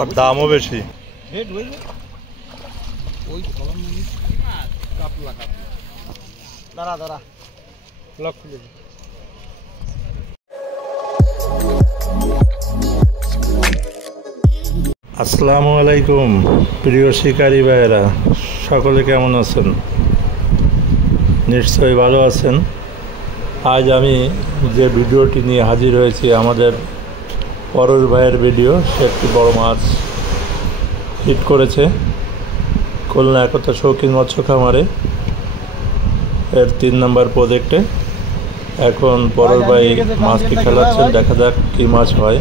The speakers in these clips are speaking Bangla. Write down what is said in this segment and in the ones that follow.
আর দামও বেশি। আসসালামু আলাইকুম প্রিয় শিকারী ভাইয়েরা, সকলে কেমন আছেন? নিশ্চয়ই ভালো আছেন। আজ আমি যে ভিডিওটি নিয়ে হাজির হয়েছি আমাদের পরশ ভাইয়ের ভিডিও। সে একটি বড় মাছ হিট করেছে খুলনা একতা শৌখিন মৎস্য খামারে, এর 3 নম্বর প্রজেক্টে। এখন পরশ ভাই মাছটি খেলাচ্ছেন, দেখা যাক কী মাছ হয়।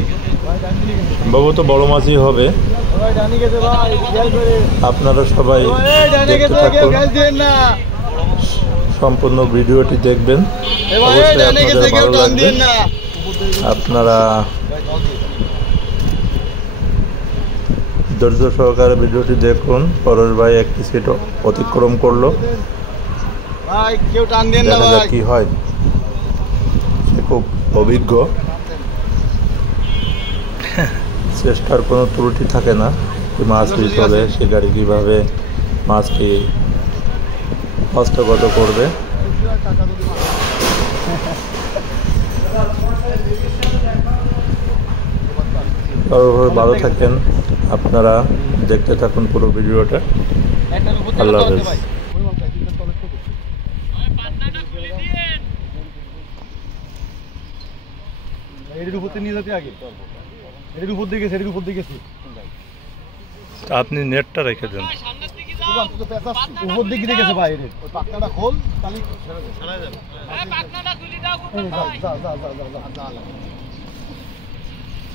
বাবু তো বড় মাছই হবে, আপনারা সবাই দেখতে থাকুন, সম্পূর্ণ ভিডিওটি দেখবেন, অবশ্যই আপনাদের ভালো লাগবে। আপনারা ধৈর্য সহকারে ভিডিওটি দেখুন। পরশ ভাই একটি সিট অতিক্রম করলো, দেখা যাক কি হয়। সে খুব অভিজ্ঞ, চেষ্টার কোনো ত্রুটি থাকে না। মাছ ভিতরে শিকারি কীভাবে মাছটি হস্তগত করবে। ভালো থাকেন, আপনারা দেখতে থাকুন পুরো ভিডিওটা। আল্লাহ হাফেজ। আপনি নেটটা রেখে দেন। উপর দিকে রেখেছে ভাই, ওই পাকনাটা খোল, তাহলে ছাড়া যাবে। হ্যাঁ, পাকনাটা খুলে দাও।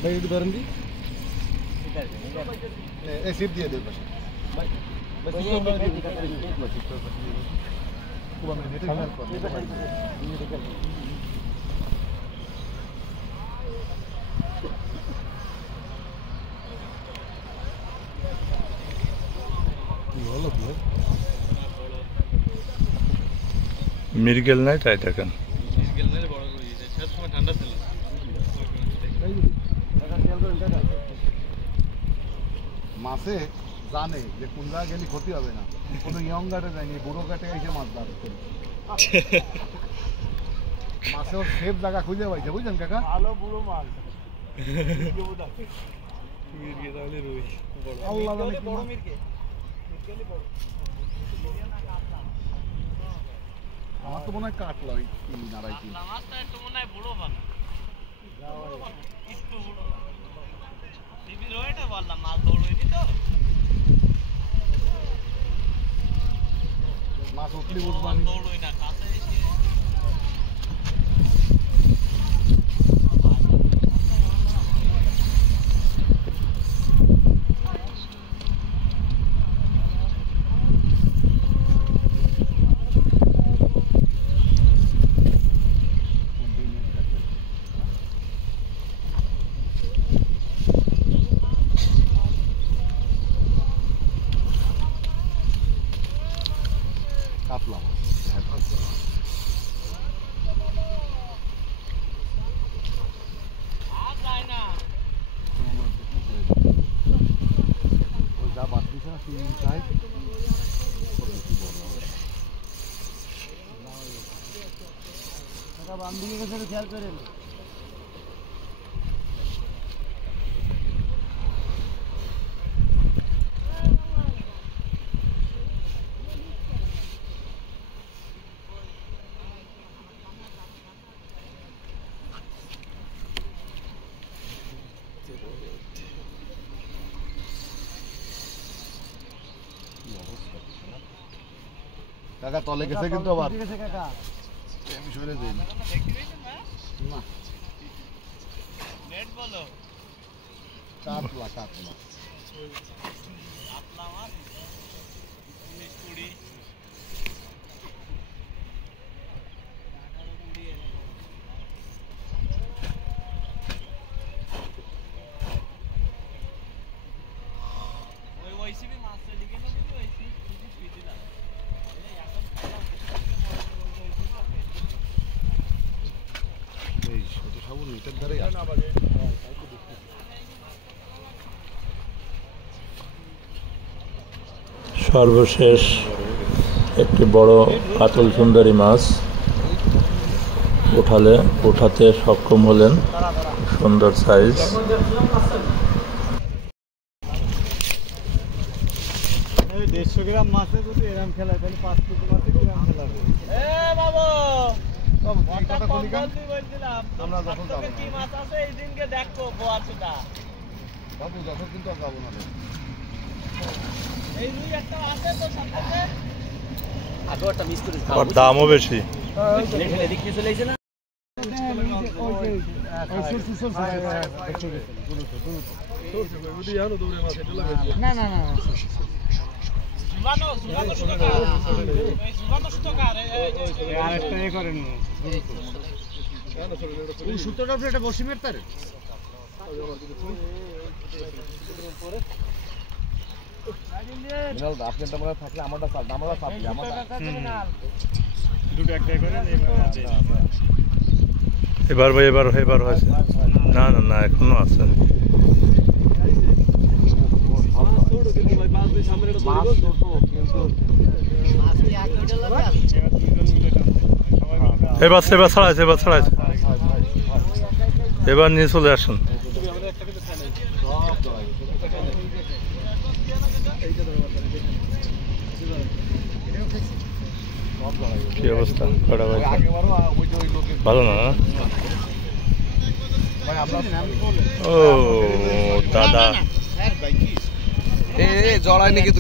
ভাই একটু ধরেন দি, এই সিপ দিয়ে দেব পাশে ভাই। মিরগেল নাই, তাই দেখেন মাছে জানে যে কোন জায়গায় গেলে ক্ষতি হবে না। কোনো ইয়ং ঘাটে যায়নি, বুড়ো ঘাটে এসে মাছ ধরে মাছে ওর সেফ জায়গা খুঁজে পাইছে, বুঝলেন কাকা? ভালো বুড়ো মাছ আমার তো মনে হয় কাটলো নাড়াইছি। মাছ উঠলি বুঝবান কাটলাম। যা বাদ দিছে না 3 চাই বাম দিকে গেছে, খেয়াল করেন। কাকা তলে গেছে কিন্তু আবার আমি সরে যাই না। নেট বলো কাতলা কাতলা কাতলা মাছ 19-20 ওই ওইসিবি মাছ লিখে না দিই, ওইসিবি ফ্রি দিলাম। এই এখন সর্বশেষ একটি বড় কাতল সুন্দরী মাছ উঠাতে সক্ষম হলেন। সুন্দর সাইজ। 150 গ্রাম মাছে যদি এরকম খেলায় তাহলে 5 কেজি মাছে কি গ্রাম খেলাবে? বাবু কথা বলি কেন বলছিলাম আমরা যখন যাব কি মাছ আছে এই দিনকে দেখো বোয়াটা বাবু যখন কিন্তু যাব না এই দুই একটা আছে তো সাথে আগেরটা মিস করে আর দামও বেশি। লেখে এদিক দিয়ে চলে আইছে না না না না আরেকটা এ করেন সূত্রটা এটা বসিমের তার আপনারটা মনে থাকলে আমারটা চাপ আমরা চাপ দিই আমারটা দুটো একটা করে এবার হয়েছে না না না এখনো আছে। এবার ছাড়াইছে এবার নিয়ে চলে আসুন। কি অবস্থা? ভালো না? ও দাদা জড়ায় নাকি